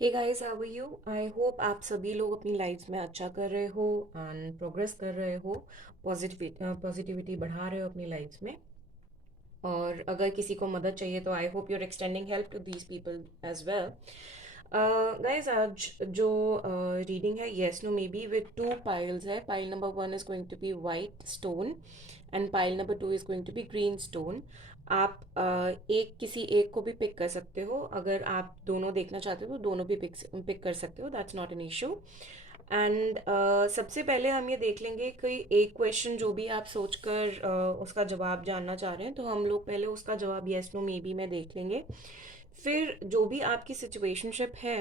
Hey guys, how are you? I hope आप सभी लोग अपनी लाइफ में अच्छा कर रहे हो एंड प्रोग्रेस कर रहे हो। पॉजिटिविटी बढ़ा रहे हो अपनी लाइफ में। और अगर किसी को मदद चाहिए तो I hope you're extending help to these people as well. Guys, आज जो रीडिंग है yes no maybe with two piles है। Pile number one is going to be white stone and pile number two is going to be green stone. आप एक किसी एक को भी पिक कर सकते हो। अगर आप दोनों देखना चाहते हो तो दोनों भी पिक कर सकते हो, that's not an issue. And सबसे पहले हम ये देख लेंगे कि एक क्वेश्चन जो भी आप सोचकर उसका जवाब जानना चाह रहे हैं, तो हम लोग पहले उसका जवाब येस नो मे बी में देख लेंगे। फिर जो भी आपकी सिचुएशनशिप है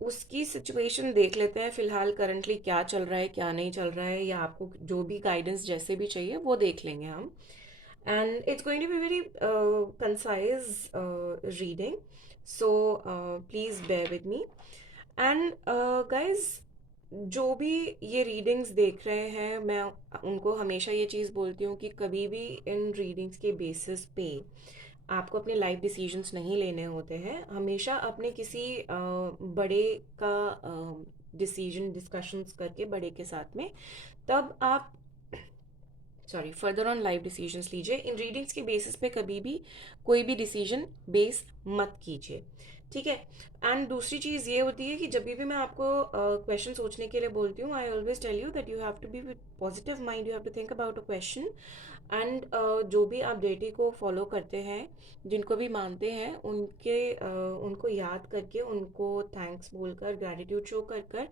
उसकी सिचुएशन देख लेते हैं, फिलहाल करंटली क्या चल रहा है क्या नहीं चल रहा है, या आपको जो भी गाइडेंस जैसे भी चाहिए वो देख लेंगे हम। And it's going to be very concise reading, so please bear with me. And guys, जो भी ये रीडिंग्स देख रहे हैं, मैं उनको हमेशा ये चीज़ बोलती हूँ कि कभी भी इन रीडिंग्स के बेसिस पे आपको अपने लाइफ डिसीजंस नहीं लेने होते हैं। हमेशा अपने किसी बड़े का डिसीजन डिस्कशंस करके बड़े के साथ में, तब आप फर्दर ऑन लाइफ डिसीजंस लीजिए। इन रीडिंग्स के बेसिस पे कभी भी कोई भी डिसीजन बेस मत कीजिए, ठीक है। एंड दूसरी चीज़ ये होती है कि जब भी मैं आपको क्वेश्चन सोचने के लिए बोलती हूँ, I always tell you that you have to be with positive mind, you have to think about a question. And जो भी आप डेटी को फॉलो करते हैं, जिनको भी मानते हैं, उनको याद करके, उनको थैंक्स बोलकर, ग्रैटिट्यूड शो कर कर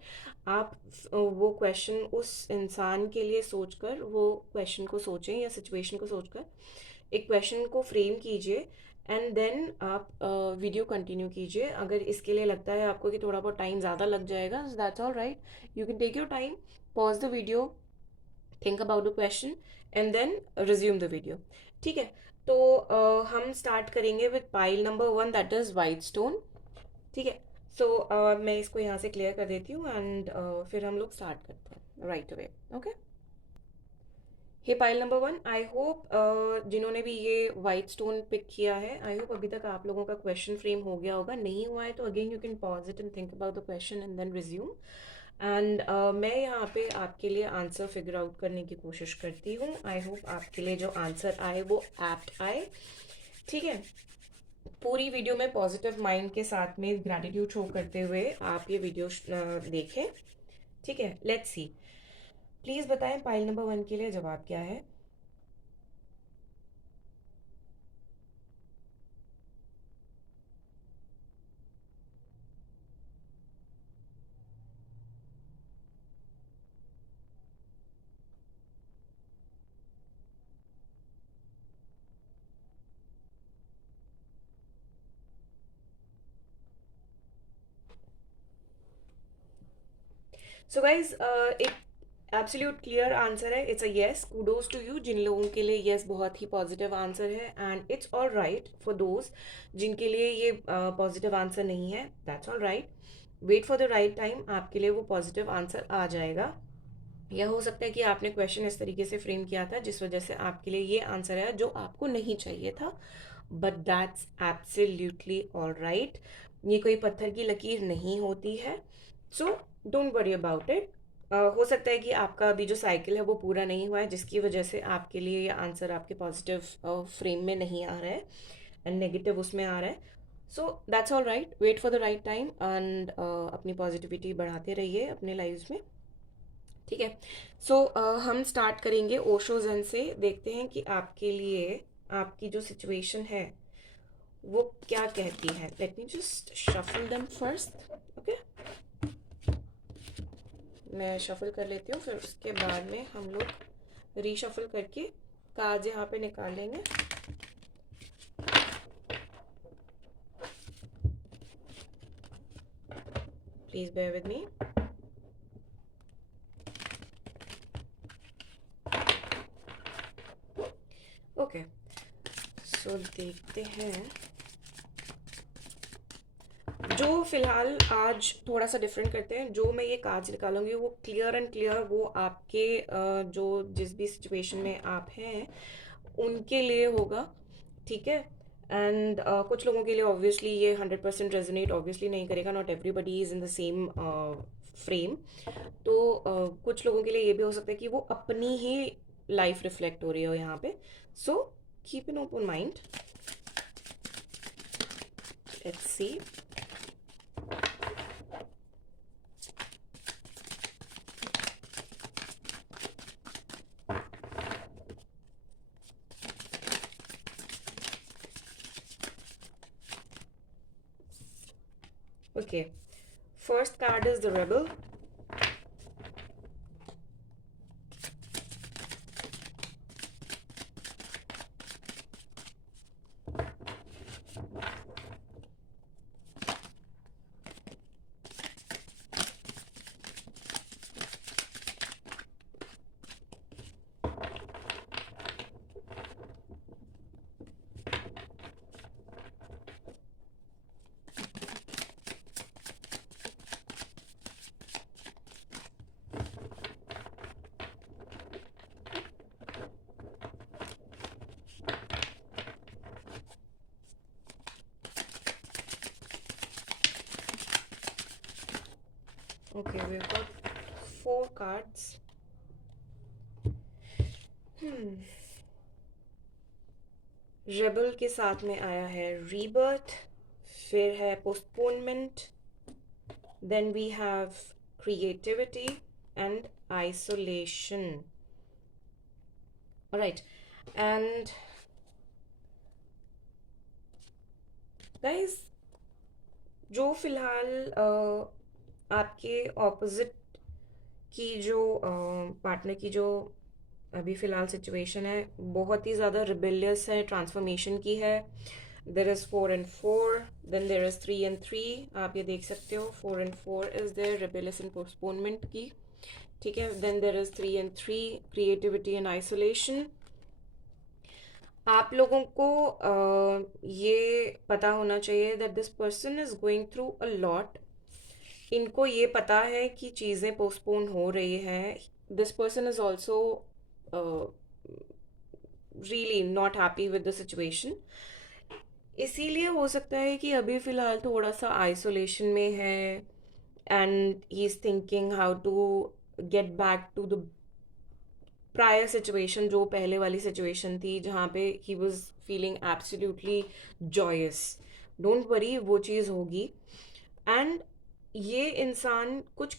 आप वो क्वेश्चन उस इंसान के लिए सोचकर, वो क्वेश्चन को सोचें या सिचुएशन को सोचकर एक क्वेश्चन को फ्रेम कीजिए। एंड देन आप वीडियो कंटिन्यू कीजिए। अगर इसके लिए लगता है आपको कि थोड़ा बहुत टाइम ज़्यादा लग जाएगा, that's all right, you can take your time, pause the video, think about the question and then resume the video, ठीक है। तो हम स्टार्ट करेंगे with pile number one, that is white stone, ठीक है। सो मैं इसको यहाँ से क्लियर कर देती हूँ एंड फिर हम लोग स्टार्ट करते हैं right away, okay. Hey pile number one, I hope जिन्होंने भी ये वाइट स्टोन पिक किया है, आई होप अभी तक आप लोगों का क्वेश्चन फ्रेम हो गया होगा। नहीं हुआ है तो again you can pause it and think about the question and then resume. And मैं यहाँ पे आपके लिए आंसर फिगर आउट करने की कोशिश करती हूँ। आई होप आपके लिए जो आंसर आए वो एप्ट आए, ठीक है। पूरी वीडियो में पॉजिटिव माइंड के साथ में ग्रैटिट्यूड शो करते हुए आप ये वीडियो देखें, ठीक है। लेट्स सी, प्लीज बताएं पाइल नंबर वन के लिए जवाब क्या है। सो गाइज, एक एब्सोल्यूट क्लियर आंसर है, it's a yes. Kudos to you जिन लोगों के लिए येस बहुत ही पॉजिटिव आंसर है, and it's all right for those जिनके लिए ये पॉजिटिव आंसर नहीं है, that's all right. Wait for the right time, आपके लिए वो पॉजिटिव आंसर आ जाएगा। यह हो सकता है कि आपने क्वेश्चन इस तरीके से फ्रेम किया था जिस वजह से आपके लिए ये आंसर आया जो आपको नहीं चाहिए था, but that's absolutely all right. ये कोई पत्थर की लकीर नहीं होती है, सो डोंट वरी अबाउट इट। हो सकता है कि आपका अभी जो साइकिल है वो पूरा नहीं हुआ है, जिसकी वजह से आपके लिए ये आंसर आपके पॉजिटिव फ्रेम में नहीं आ रहा है एंड नेगेटिव उसमें आ रहा है। So that's all right, wait for the right time and अपनी पॉजिटिविटी बढ़ाते रहिए अपने लाइफ में, ठीक है। सो हम स्टार्ट करेंगे ओशो ज़ेन से। देखते हैं कि आपके लिए आपकी जो सिचुएशन है वो क्या कहती है। Let me just shuffle them first, okay. मैं शफल कर लेती हूँ, फिर उसके बाद में हम लोग रीशफल करके कार्ड यहाँ पे निकाल लेंगे। Please bear with me. Okay, so देखते हैं। जो फिलहाल आज थोड़ा सा डिफरेंट करते हैं, जो मैं ये कार्ड्स निकालूंगी वो क्लियर एंड क्लियर वो आपके जो जिस भी सिचुएशन में आप हैं उनके लिए होगा, ठीक है। एंड कुछ लोगों के लिए ऑब्वियसली ये 100% रेजोनेट ऑब्वियसली नहीं करेगा, not everybody is in the same frame. तो कुछ लोगों के लिए ये भी हो सकता है कि वो अपनी ही लाइफ रिफ्लेक्ट हो रही हो यहाँ पे। So keep an open mind, let's see. Okay, first card is the Rebel. Okay, we've got 4 cards. Rebel के साथ में आया है रीबर्थ, फिर है postponement, then we have creativity and isolation. Right, and guys, जो फिलहाल आपके ऑपोजिट की जो पार्टनर की जो अभी फ़िलहाल सिचुएशन है, बहुत ही ज़्यादा रिबेलियस है, ट्रांसफॉर्मेशन की है। There is 4 and 4, then there is 3 and 3। आप ये देख सकते हो 4 and 4 is there rebellious and postponement की, ठीक है। Then there is 3 and 3 creativity and isolation. आप लोगों को ये पता होना चाहिए that this person is going through a lot. इनको ये पता है कि चीज़ें पोस्टपोन हो रही हैं। This person is also really not happy with the situation. इसीलिए हो सकता है कि अभी फ़िलहाल थोड़ा सा आइसोलेशन में है, and he is thinking how to get back to the prior situation, जो पहले वाली सिचुएशन थी जहाँ पे he was feeling absolutely joyous. Don't worry, वो चीज़ होगी। एंड ये इंसान कुछ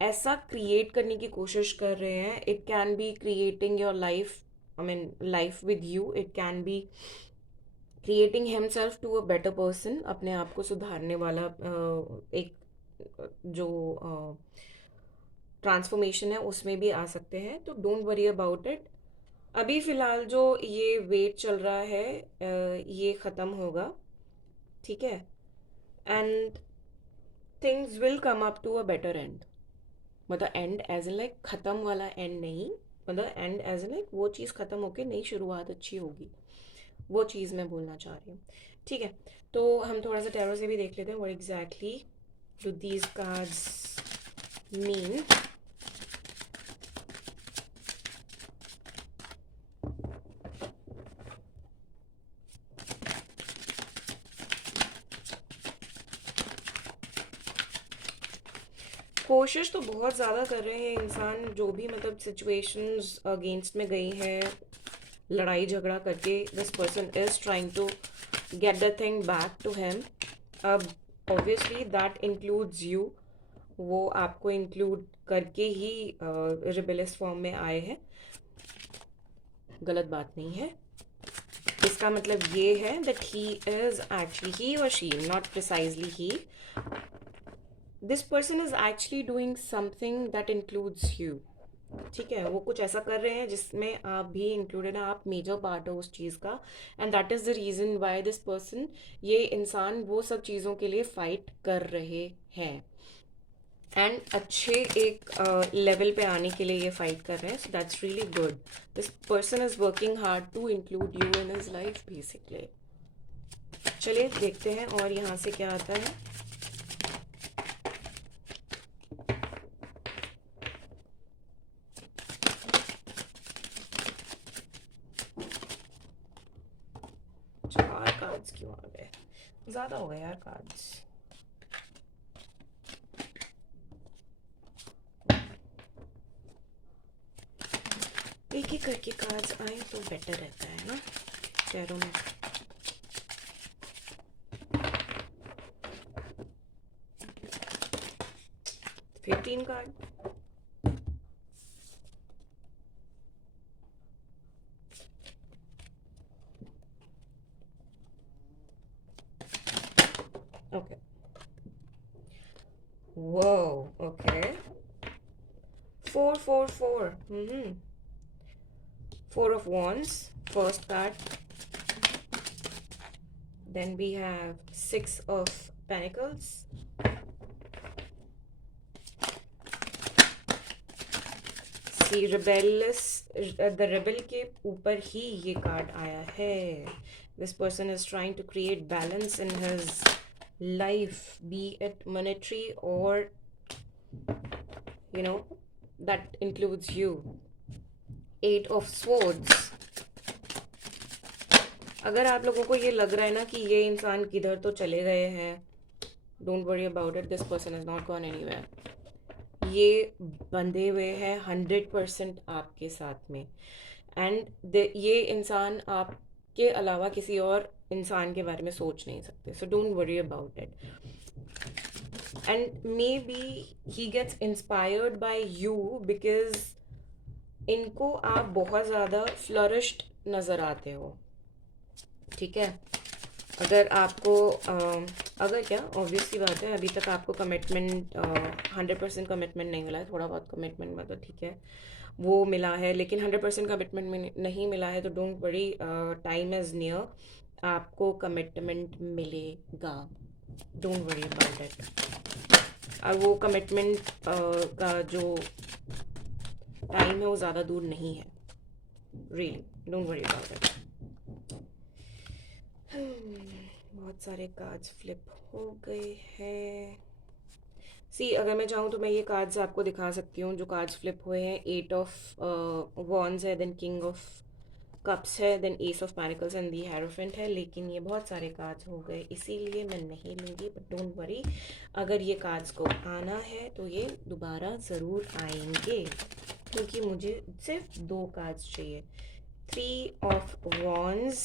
ऐसा क्रिएट करने की कोशिश कर रहे हैं। It can be creating your life, I mean life with you. It can be creating himself to a better person, अपने आप को सुधारने वाला एक जो ट्रांसफॉर्मेशन है उसमें भी आ सकते हैं। तो डोंट वरी अबाउट इट। अभी फ़िलहाल जो ये वेट चल रहा है ये ख़त्म होगा, ठीक है। And things will come up to a better end. मतलब एंड एज इन लाइक ख़त्म वाला एंड नहीं, मतलब एंड एज इन लाइक वो चीज़ ख़त्म होकर नई शुरुआत अच्छी होगी, वो चीज़ मैं बोलना चाह रही हूँ, ठीक है। तो हम थोड़ा सा टैरो से भी देख लेते हैं what exactly do these cards mean. कोशिश तो बहुत ज़्यादा कर रहे हैं इंसान, जो भी मतलब सिचुएशंस अगेंस्ट में गई है, लड़ाई झगड़ा करके this person is trying to get the thing back to him. अब ऑब्वियसली दैट इंक्लूड्स यू, वो आपको इंक्लूड करके ही रिबेलियस फॉर्म में आए हैं। गलत बात नहीं है। इसका मतलब ये है दैट ही इज एक्चुअली, ही और she, not precisely he, this person is actually doing something that includes you, ठीक है। वो कुछ ऐसा कर रहे हैं जिसमें आप भी इंक्लूडेड हैं, आप मेजर पार्ट हो उस चीज़ का। And that is the reason why this person, ये इंसान वो सब चीज़ों के लिए फाइट कर रहे हैं, एंड अच्छे एक लेवल पे आने के लिए ये फाइट कर रहे हैं। So that's really good. This person is working hard to include you in his life basically. चलिए देखते हैं और यहाँ से क्या आता है। ज़्यादा हो गए यार कार्ड्स। एक एक करके कार्ड्स आए तो बेटर रहता है ना पैरों में। 15 कार्ड। ओके, वो okay, 4 4 4। 4 of wands, first card. Then we have 6 of pentacles. See, rebellious, the rebel के ऊपर ही ये कार्ड आया है. This person is trying to create balance in his life, be it monetary or, you know, that includes you. 8 of swords. अगर आप लोगों को ये लग रहा है ना कि ये इंसान किधर तो चले गए हैं, don't worry about it, this person is not gone anywhere. ये बंधे हुए हैं 100% आपके साथ में, एंड ये इंसान आपके अलावा किसी और इंसान के बारे में सोच नहीं सकते, so don't worry about it. And maybe he gets inspired by you because इनको आप बहुत ज़्यादा फ्लरिश्ड नज़र आते हो, ठीक है। अगर आपको अगर क्या ऑब्वियसली बात है, अभी तक आपको कमिटमेंट 100% कमिटमेंट नहीं मिला है, थोड़ा बहुत कमिटमेंट मतलब ठीक है वो मिला है, लेकिन 100% कमिटमेंट में नहीं मिला है, तो don't worry, time is near, आपको कमिटमेंट मिलेगा, डोंट वरी अबाउट इट। और वो कमिटमेंट का जो टाइम है वो ज़्यादा दूर नहीं है, really don't worry about it. बहुत सारे कार्ड्स फ्लिप हो गए हैं। सी, अगर मैं चाहूँ तो मैं ये कार्ड्स आपको दिखा सकती हूँ जो कार्ड्स फ्लिप हुए हैं। 8 of wands है, देन किंग ऑफ कप्स है, then ace of pentacles and the hierophant है, लेकिन ये बहुत सारे कार्ड्स हो गए इसीलिए मैं नहीं लूँगी, बट डोंट वरी, अगर ये कार्ड्स को आना है तो ये दोबारा ज़रूर आएंगे, क्योंकि मुझे सिर्फ 2 कार्ड्स चाहिए। 3 of wands.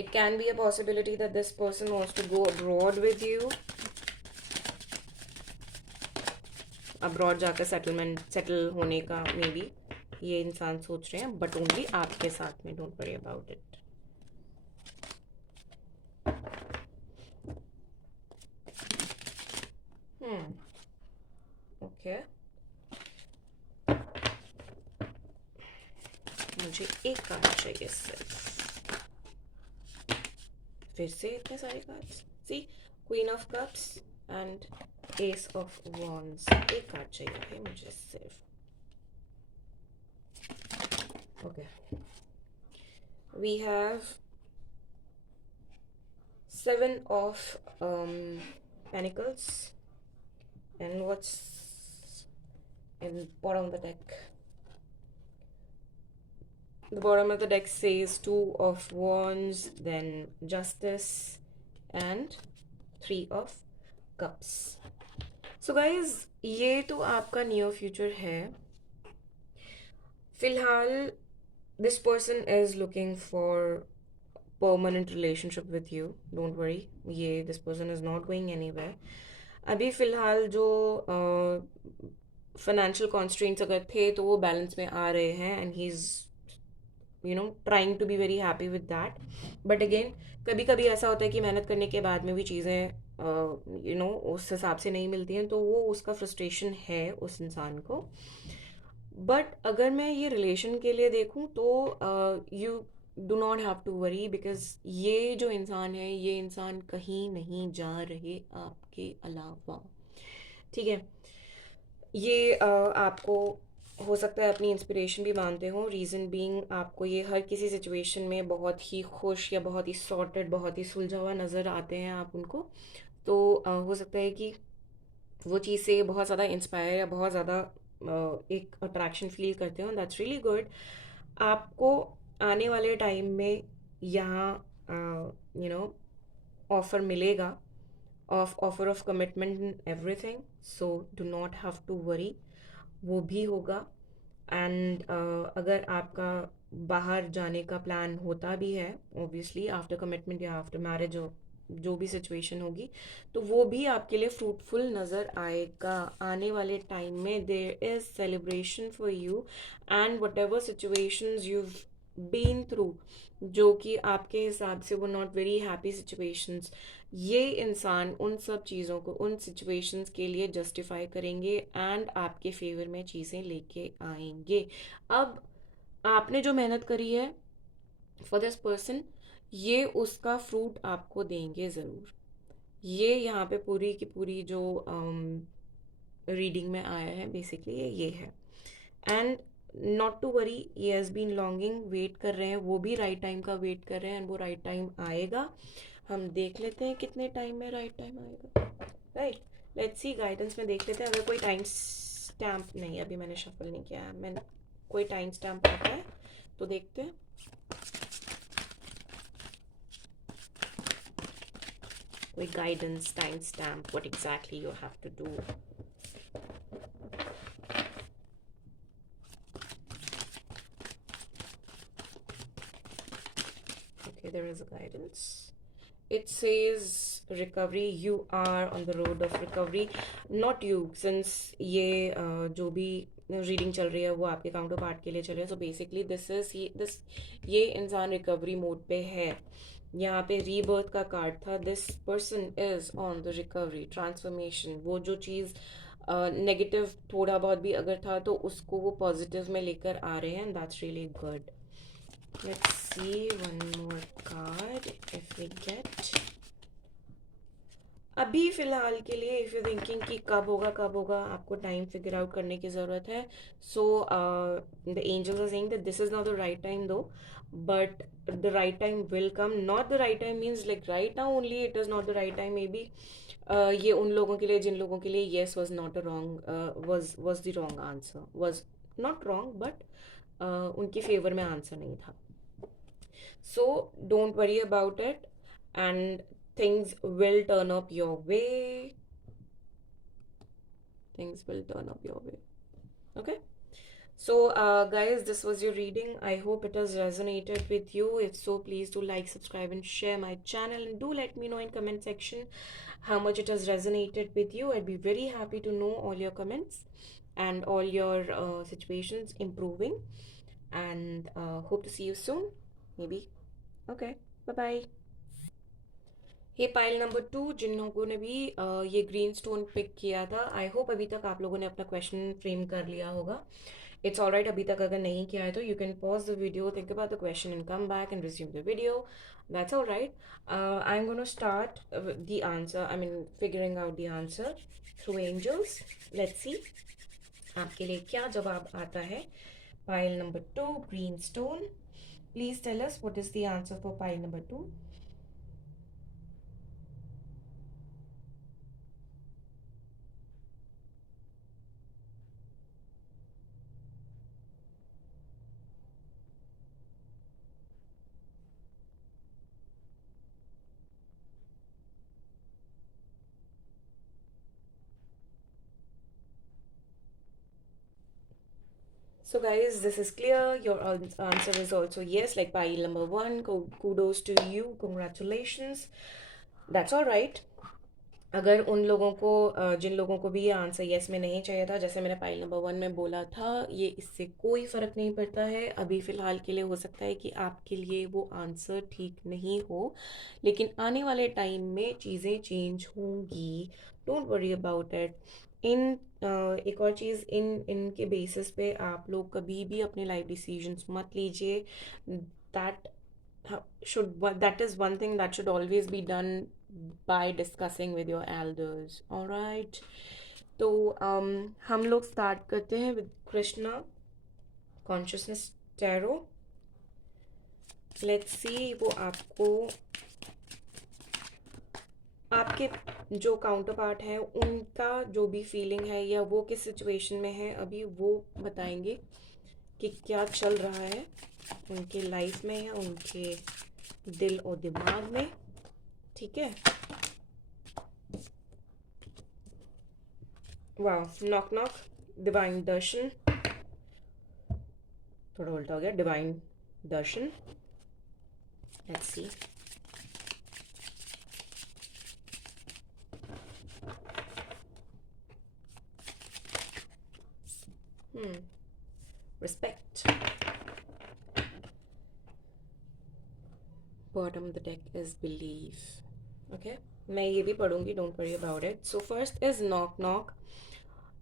It can be a possibility that this person wants to go abroad with you. Abroad जाकर सेटल होने का मे बी ये इंसान सोच रहे हैं, बट ओनली आपके साथ में, don't worry about it. Okay, मुझे एक कार्ड चाहिए सिर्फ। फिर से इतने सारे cards. See, queen of cups and ace of wands, एक कार्ड चाहिए है मुझे सिर्फ। Okay, we have 7 of pentacles, and what's in bottom of the deck? The bottom of the deck says 2 of wands, then justice and 3 of cups. So guys, ये तो आपका near future है। फिलहाल this person is looking for permanent relationship with you, don't worry, ये this person is not going anywhere। अभी फ़िलहाल जो financial constraints अगर थे तो वो बैलेंस में आ रहे हैं, and he is trying to be very happy with that. But again, कभी कभी ऐसा होता है कि मेहनत करने के बाद में भी चीज़ें उस हिसाब से नहीं मिलती हैं, तो वो उसका फ्रस्ट्रेशन है उस इंसान को। बट अगर मैं ये रिलेशन के लिए देखूं तो you do not have to worry, because ये जो इंसान है, ये इंसान कहीं नहीं जा रहे आपके अलावा, ठीक है। ये आपको हो सकता है अपनी इंस्पिरेशन भी मानते हो, रीज़न बीइंग आपको ये हर किसी सिचुएशन में बहुत ही खुश या बहुत ही सॉर्टेड, बहुत ही सुलझा हुआ नज़र आते हैं आप उनको, तो हो सकता है कि वो चीज़ से बहुत ज़्यादा इंस्पायर या बहुत ज़्यादा एक अट्रैक्शन फील करते हो, दैट्स रियली गुड। आपको आने वाले टाइम में यहाँ यू नो ऑफर मिलेगा, offer of commitment in everything, so do not have to worry, वो भी होगा। एंड अगर आपका बाहर जाने का प्लान होता भी है, ऑब्वियसली आफ्टर कमिटमेंट या आफ्टर मैरिज, जो भी सिचुएशन होगी, तो वो भी आपके लिए फ्रूटफुल नज़र आएगा। आने वाले टाइम में there is celebration for you, and whatever situations you been through, जो कि आपके हिसाब से वो नॉट वेरी हैप्पी सिचुएशंस, ये इंसान उन सब चीज़ों को, उन सिचुएशंस के लिए जस्टिफाई करेंगे एंड आपके फेवर में चीज़ें लेके आएंगे। अब आपने जो मेहनत करी है फॉर दिस पर्सन, ये उसका फ्रूट आपको देंगे ज़रूर। ये यहाँ पे पूरी की पूरी जो रीडिंग में आया है बेसिकली ये है। एंड नॉट टू वरी, ये हैज़ बीन लॉन्गिंग, वेट कर रहे हैं, वो भी राइट टाइम का वेट कर रहे हैं, एंड वो राइट टाइम आएगा। हम देख लेते हैं कितने टाइम में राइट टाइम आएगा। राइट, लेट्स सी, गाइडेंस में देख लेते हैं। अगर कोई टाइम स्टैम्प, नहीं अभी मैंने शफल नहीं किया है, मैंने कोई टाइम स्टैम्प आता है तो देखते हैं। कोई guidance, time stamp, what exactly you have to do. Okay, there is a guidance. It says recovery, you are on the road of recovery, not you, since ये जो भी रीडिंग चल रही है वो आपके काउंटर पार्ट के लिए चल रही है, सो बेसिकली ये इंसान रिकवरी मोड पे है। यहाँ पे रीबर्थ का कार्ड था, this person is on the recovery transformation, वो जो चीज़ नेगेटिव थोड़ा बहुत भी अगर था तो उसको वो पॉजिटिव में लेकर आ रहे हैं, that's really good. Let's see one more card if we get. अभी फिलहाल के लिए इफ़ यू थिंकिंग कि कब होगा, आपको टाइम फिगर आउट करने की ज़रूरत है। So the angels are saying that this is not the right time though, but the right time will come. Not the right time means like right now only it is not the right time, maybe ये उन लोगों के लिए जिन लोगों के लिए yes was not a wrong, was the wrong answer, was not wrong but उनकी फेवर में आंसर नहीं था। So don't worry about it, and things will turn up your way. Things will turn up your way. Okay. So, guys, this was your reading. I hope it has resonated with you. If so, please do like, subscribe, and share my channel. And do let me know in comment section how much it has resonated with you. I'd be very happy to know all your comments and all your situations improving. And hope to see you soon. Maybe. Okay. Bye bye. ये pile number 2, जिन लोगों ने भी ये green stone pick किया था, I hope अभी तक आप लोगों ने अपना क्वेश्चन फ्रेम कर लिया होगा। इट्स ऑल राइट, अभी तक अगर नहीं किया है तो you can pause the video, think about the question and come back and resume the video, that's all right. I am gonna start the answer, I mean figuring out the answer through angels. Let's see आपके लिए क्या जवाब आता है। Pile number 2, green stone, please tell us what is the answer for pile number 2। So guys, this is clear. Your answer is also yes, like pile number 1. Kudos to you. Congratulations. That's all right. अगर उन लोगों को जिन लोगों को भी ये answer yes में नहीं चाहिए था, जैसे मैंने पाइल नंबर 1 में बोला था, ये इससे कोई फ़र्क नहीं पड़ता है। अभी फ़िलहाल के लिए हो सकता है कि आपके लिए वो आंसर ठीक नहीं हो, लेकिन आने वाले टाइम में चीज़ें चेंज होंगी। Don't worry about it. इन एक और चीज़, इनके बेसिस पे आप लोग कभी भी अपने लाइफ डिसीजंस मत लीजिए। That that is one thing that should always be done by discussing with your elders. All right, तो हम लोग स्टार्ट करते हैं with Krishna consciousness tarot. Let's see वो आपको, आपके जो काउंटर पार्ट है उनका जो भी फीलिंग है या वो किस सिचुएशन में है अभी, वो बताएंगे कि क्या चल रहा है उनके लाइफ में या उनके दिल और दिमाग में। ठीक है। वाह, नॉक नॉक, डिवाइन दर्शन, थोड़ा उल्टा हो गया, divine darshan. Let's see. Respect. Bottom of the deck is believe. Okay, मैं ये भी पढ़ूंगी, don't worry about it. So first is knock knock,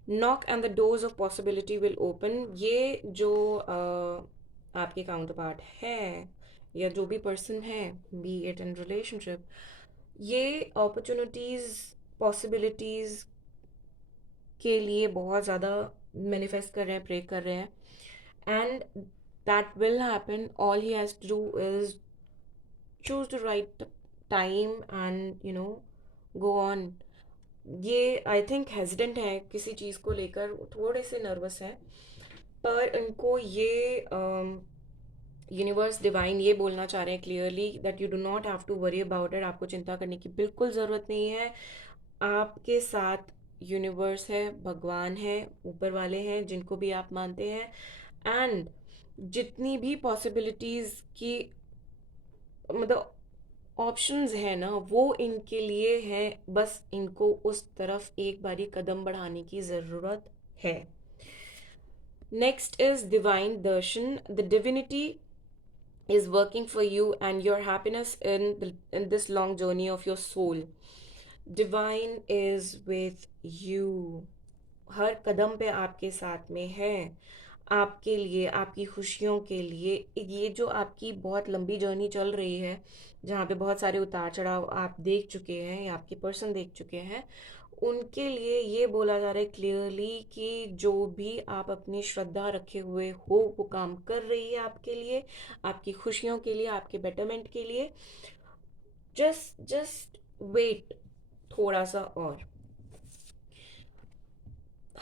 knock and the doors of possibility will open. ये जो आपके काउंटर पार्ट है या जो भी पर्सन है, बी इट इन रिलेशनशिप, ये अपॉर्चुनिटीज़, पॉसिबिलिटीज़ के लिए बहुत ज़्यादा मैनिफेस्ट कर रहे हैं, प्रे कर रहे हैं, and that will happen. All he has to do is choose the right time and go on. ये आई थिंक हेजिडेंट है किसी चीज़ को लेकर, थोड़े से नर्वस हैं, पर इनको ये यूनिवर्स डिवाइन ये बोलना चाह रहे हैं clearly that you do not have to worry about it. आपको चिंता करने की बिल्कुल ज़रूरत नहीं है। आपके साथ यूनिवर्स है, भगवान है, ऊपर वाले हैं, जिनको भी आप मानते हैं, एंड जितनी भी पॉसिबिलिटीज़ की मतलब ऑप्शंस है ना, वो इनके लिए हैं। बस इनको उस तरफ एक बारी कदम बढ़ाने की ज़रूरत है। Next is divine Darshan. The divinity is working for you and your happiness in this long journey of your soul. Divine is with you, हर कदम पे आपके साथ में है, आपके लिए, आपकी खुशियों के लिए। ये जो आपकी बहुत लंबी जर्नी चल रही है, जहाँ पे बहुत सारे उतार चढ़ाव आप देख चुके हैं या आपके पर्सन देख चुके हैं, उनके लिए ये बोला जा रहा है क्लियरली कि जो भी आप अपनी श्रद्धा रखे हुए हो वो काम कर रही है आपके लिए, आपकी खुशियों के लिए, आपके बेटरमेंट के लिए। जस्ट वेट थोड़ा सा और।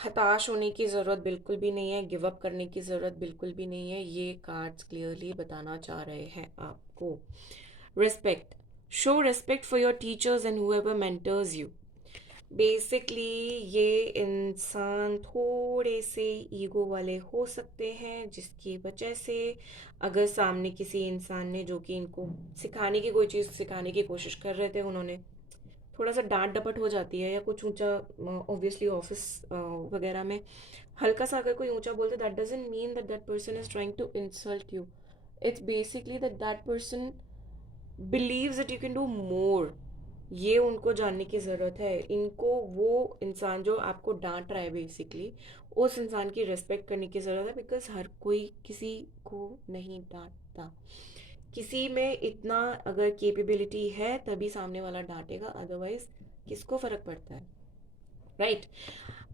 हताश होने की ज़रूरत बिल्कुल भी नहीं है, गिव अप करने की ज़रूरत बिल्कुल भी नहीं है। ये कार्ड्स क्लियरली बताना चाह रहे हैं आपको। Respect, show respect for your teachers and whoever mentors you. Basically ये इंसान थोड़े से ईगो वाले हो सकते हैं, जिसकी वजह से अगर सामने किसी इंसान ने जो कि इनको सिखाने की कोई चीज़ सिखाने की कोशिश कर रहे थे, उन्होंने थोड़ा सा डांट डपट हो जाती है या कुछ ऊंचा, ऑब्वियसली ऑफिस वगैरह में हल्का सा अगर कोई ऊंचा बोलते, that doesn't mean that that person is trying to insult you. It's basically that that person believes that you can do more. ये उनको जानने की ज़रूरत है। इनको वो इंसान जो आपको डांट रहा है, बेसिकली उस इंसान की रिस्पेक्ट करने की ज़रूरत है, बिकॉज हर कोई किसी को नहीं डांटता। किसी में इतना अगर कैपेबिलिटी है तभी सामने वाला डांटेगा, अदरवाइज किसको फ़र्क पड़ता है, right.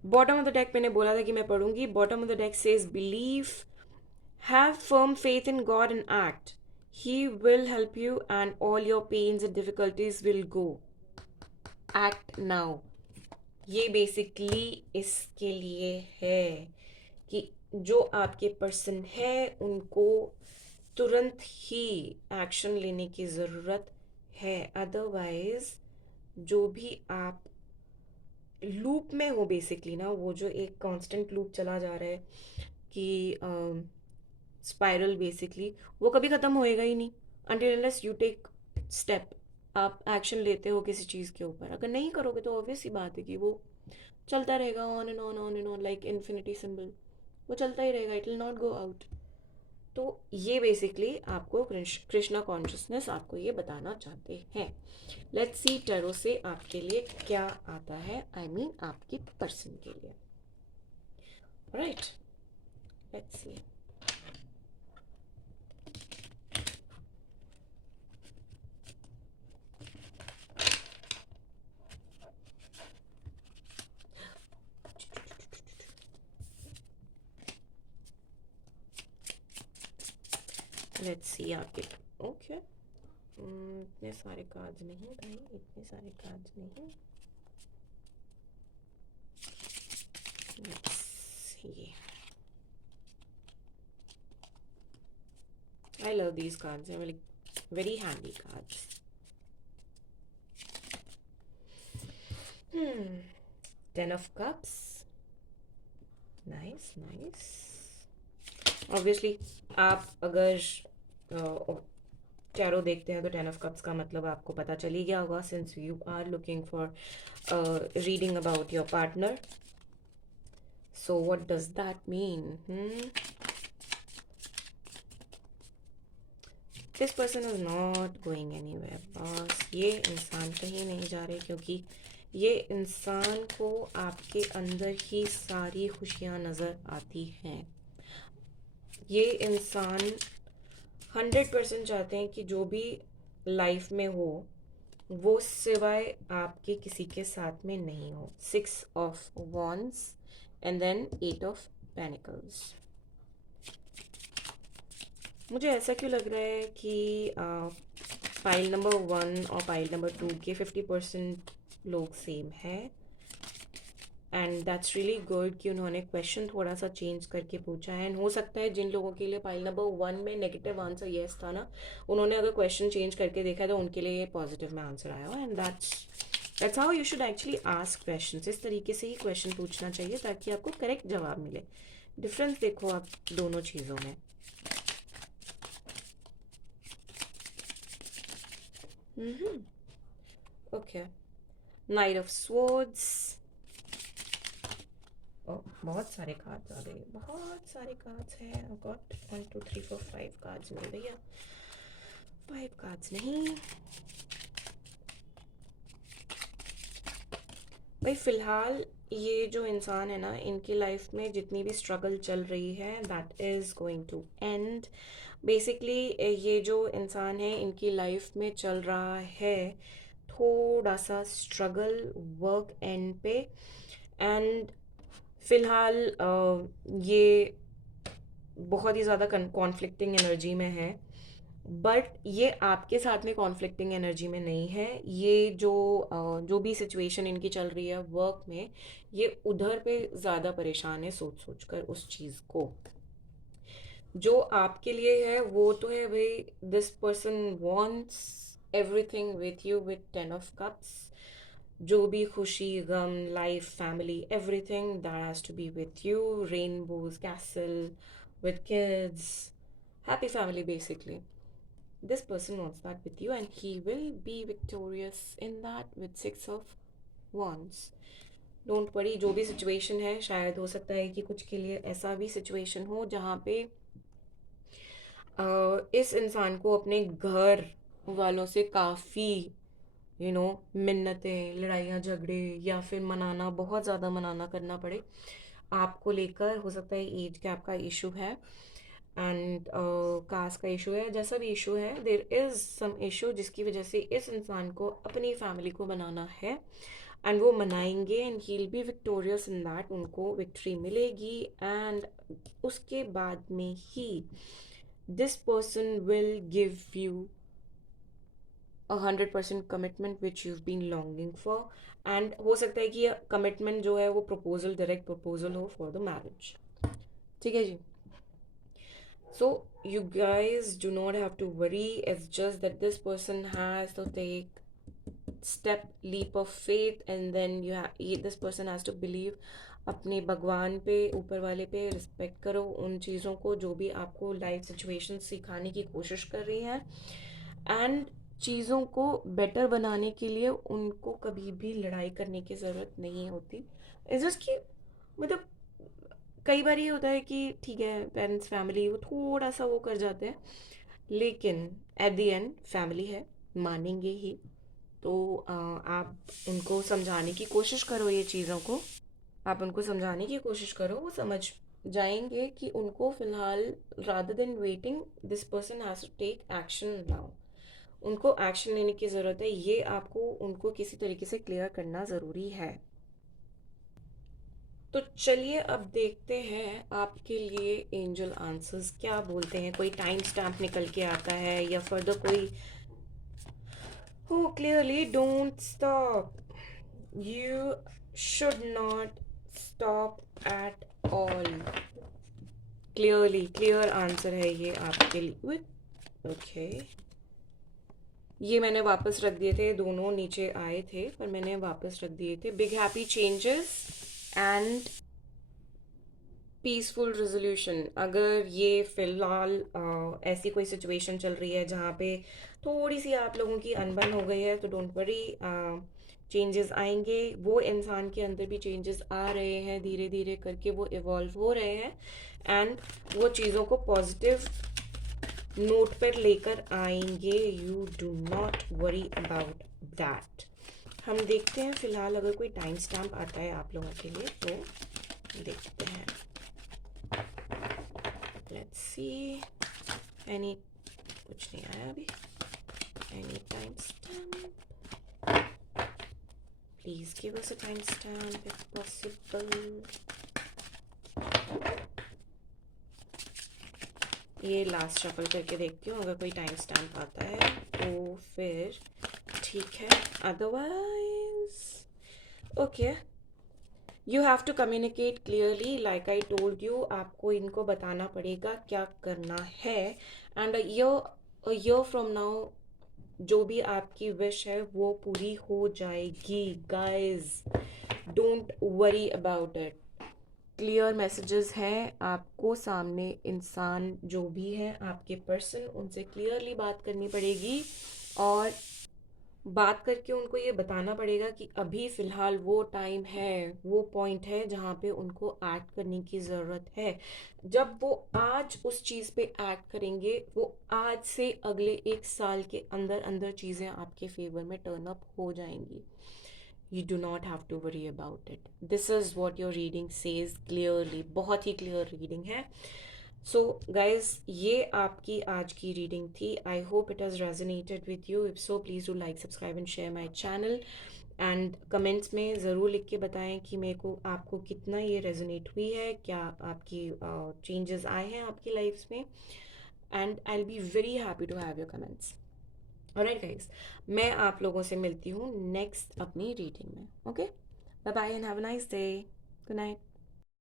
Bottom of the deck मैंने बोला था कि मैं पढ़ूंगी। Bottom of the deck says believe, have firm faith in God and act, he will help you and all your pains and difficulties will go. Act now, ये basically इसके लिए है कि जो आपके पर्सन है उनको तुरंत ही एक्शन लेने की ज़रूरत है। अदरवाइज जो भी आप लूप में हो, बेसिकली ना, वो जो एक कांस्टेंट लूप चला जा रहा है कि स्पाइरल, बेसिकली वो कभी ख़त्म होएगा ही नहीं until unless you take step. आप एक्शन लेते हो किसी चीज़ के ऊपर, अगर नहीं करोगे तो ऑब्वियस सी बात है कि वो चलता रहेगा, on and on, on and on, like infinity symbol, वो चलता ही रहेगा, it will not go out. तो ये बेसिकली आपको कृष्णा कॉन्शियसनेस आपको ये बताना चाहते हैं। लेट्स सी टैरो से आपके लिए क्या आता है, आई मीन आपके पर्सन के लिए। Right, let's see. Let's see आपके, ओके, इतने सारे कार्ड्स नहीं भाई, इतने सारे कार्ड्स नहीं। Let's see, I love these cards, they're like very handy cards. Ten of cups, nice nice. Obviously आप अगर टैरो देखते हैं तो टेन ऑफ कप्स का मतलब आपको पता चल ही गया होगा, since you are looking for reading about your partner. So what does that mean? This person is not going anywhere. बस ये इंसान कहीं नहीं जा रहे, क्योंकि ये इंसान को आपके अंदर ही सारी खुशियाँ नज़र आती हैं. ये इंसान 100% चाहते हैं कि जो भी लाइफ में हो वो सिवाय आपके किसी के साथ में नहीं हो. 6 of Wands and then 8 of Pentacles. मुझे ऐसा क्यों लग रहा है कि पाइल नंबर 1 और पाइल नंबर 2 के 50% लोग सेम है. एंड दैट्स रियली गुड कि उन्होंने क्वेश्चन थोड़ा सा चेंज करके पूछा है. एंड हो सकता है जिन लोगों के लिए पाइल नंबर 1 में नेगेटिव आंसर येस था ना, उन्होंने अगर क्वेश्चन चेंज करके देखा है तो उनके लिए पॉजिटिव में आंसर आया हो. And that's how you should actually ask questions. इस तरीके से ही क्वेश्चन पूछना चाहिए ताकि आपको करेक्ट जवाब मिले. डिफरेंस देखो आप दोनों चीज़ों में. Okay, night of swords. बहुत सारे कार्ड्स आ गए, बहुत सारे कार्ड्स हैं. I got 1 2 3 4 5 cards. नहीं भैया, 5 कार्ड्स नहीं भाई. फिलहाल ये जो इंसान है ना, इनकी लाइफ में जितनी भी स्ट्रगल चल रही है that is going to end. Basically ये जो इंसान है इनकी लाइफ में चल रहा है थोड़ा सा स्ट्रगल वर्क एंड पे. एंड फिलहाल ये बहुत ही ज़्यादा कॉन्फ्लिक्टिंग एनर्जी में है. बट ये आपके साथ में कॉन्फ्लिक्टिंग एनर्जी में नहीं है. ये जो भी सिचुएशन इनकी चल रही है वर्क में, ये उधर पे ज़्यादा परेशान है सोच सोच कर उस चीज़ को. जो आपके लिए है वो तो है भाई. This person wants everything with you with 10 of Cups. जो भी खुशी गम life family everything that has to be with you. Rainbows castle with kids, happy family basically. This person wants that with you and he will be victorious in that with 6 of Wands. Don't worry. जो भी situation है, शायद हो सकता है कि कुछ के लिए ऐसा भी सिचुएशन हो जहाँ पे इस इंसान को अपने घर वालों से काफ़ी मिन्नतें, लड़ाइयाँ झगड़े या फिर मनाना, बहुत ज़्यादा मनाना करना पड़े आपको लेकर. हो सकता है एज गैप का इशू है एंड कास्ट का इशू है. जैसा भी इशू है, देर इज़ सम इशू जिसकी वजह से इस इंसान को अपनी फैमिली को बनाना है. एंड वो मनाएंगे and he will be victorious in that. उनको विक्ट्री मिलेगी एंड उसके बाद में ही this person will give you 100% commitment which you been longing for. And हो सकता है कि ये कमिटमेंट जो है वो प्रपोजल, डायरेक्ट प्रपोजल हो फॉर द मैरिज. ठीक है जी. So you guys do not have to worry. It's just that this person has to take leap of faith and then this person has to believe अपने भगवान पे, ऊपर वाले पे. Respect करो उन चीज़ों को जो भी आपको लाइफ सिचुएशन सिखाने की कोशिश कर रही हैं. एंड चीज़ों को बेटर बनाने के लिए उनको कभी भी लड़ाई करने की ज़रूरत नहीं होती. इट्स जस्ट कि मतलब कई बार ये होता है कि ठीक है पेरेंट्स फैमिली वो थोड़ा सा वो कर जाते हैं, लेकिन एट द एंड फैमिली है, मानेंगे ही. तो आप उनको समझाने की कोशिश करो ये चीज़ों को. आप उनको समझाने की कोशिश करो, वो समझ जाएंगे कि उनको फ़िलहाल rather than waiting this person has to take action now. उनको एक्शन लेने की ज़रूरत है. ये आपको उनको किसी तरीके से क्लियर करना ज़रूरी है. तो चलिए अब देखते हैं आपके लिए एंजल आंसर्स क्या बोलते हैं. कोई टाइम स्टैम्प निकल के आता है या फर्दर कोई. हो clearly don't stop. You should not stop at all. Clear answer है ये आपके लिए. ओके, ये मैंने वापस रख दिए थे, दोनों नीचे आए थे पर मैंने वापस रख दिए थे। Big happy changes and peaceful resolution. अगर ये फिलहाल ऐसी कोई सिचुएशन चल रही है जहाँ पे थोड़ी सी आप लोगों की अनबन हो गई है, तो डोंट वरी, चेंजेस आएंगे। वो इंसान के अंदर भी चेंजेस आ रहे हैं, धीरे धीरे करके वो इवॉल्व हो रहे हैं एंड वो चीज़ों को पॉजिटिव नोट पर लेकर आएंगे। You do not worry about that. हम देखते हैं फिलहाल अगर कोई टाइम स्टैम्प आता है आप लोगों के लिए तो देखते हैं। Let's see. एनी, कुछ नहीं आया अभी। Any time stamp, please give us a time stamp if possible. ये लास्ट शफल करके देखती हूँ, अगर कोई टाइम स्टैम्प आता है तो फिर ठीक है, otherwise okay. You have to communicate clearly, like I told you, आपको इनको बताना पड़ेगा क्या करना है। एंड ईयर फ्रॉम नाउ जो भी आपकी विश है वो पूरी हो जाएगी guys. Don't worry about it. Clear messages हैं आपको सामने, इंसान जो भी है आपके पर्सन, उनसे क्लियरली बात करनी पड़ेगी और बात करके उनको ये बताना पड़ेगा कि अभी फ़िलहाल वो टाइम है, वो पॉइंट है जहाँ पे उनको एक्ट करने की ज़रूरत है। जब वो आज उस चीज़ पे एक्ट करेंगे, वो आज से अगले 1 साल के अंदर अंदर चीज़ें आपके फेवर में टर्न अप हो जाएंगी। You do not have to worry about it. This is what your reading says clearly. बहुत ही clear reading है. So guys, ये आपकी आज की reading थी. I hope it has resonated with you. If so, please do like, subscribe and share my channel. And comments में ज़रूर लिख के बताएं कि मेरे को आपको कितना ये रेजोनेट हुई है, क्या आपकी चेंजेस आए हैं आपकी लाइफ्स में। And I will be very happy to have your comments. Alright guys, मैं आप लोगों से मिलती हूँ नेक्स्ट अपनी रीडिंग में। Okay, bye bye and have a nice day. Good night.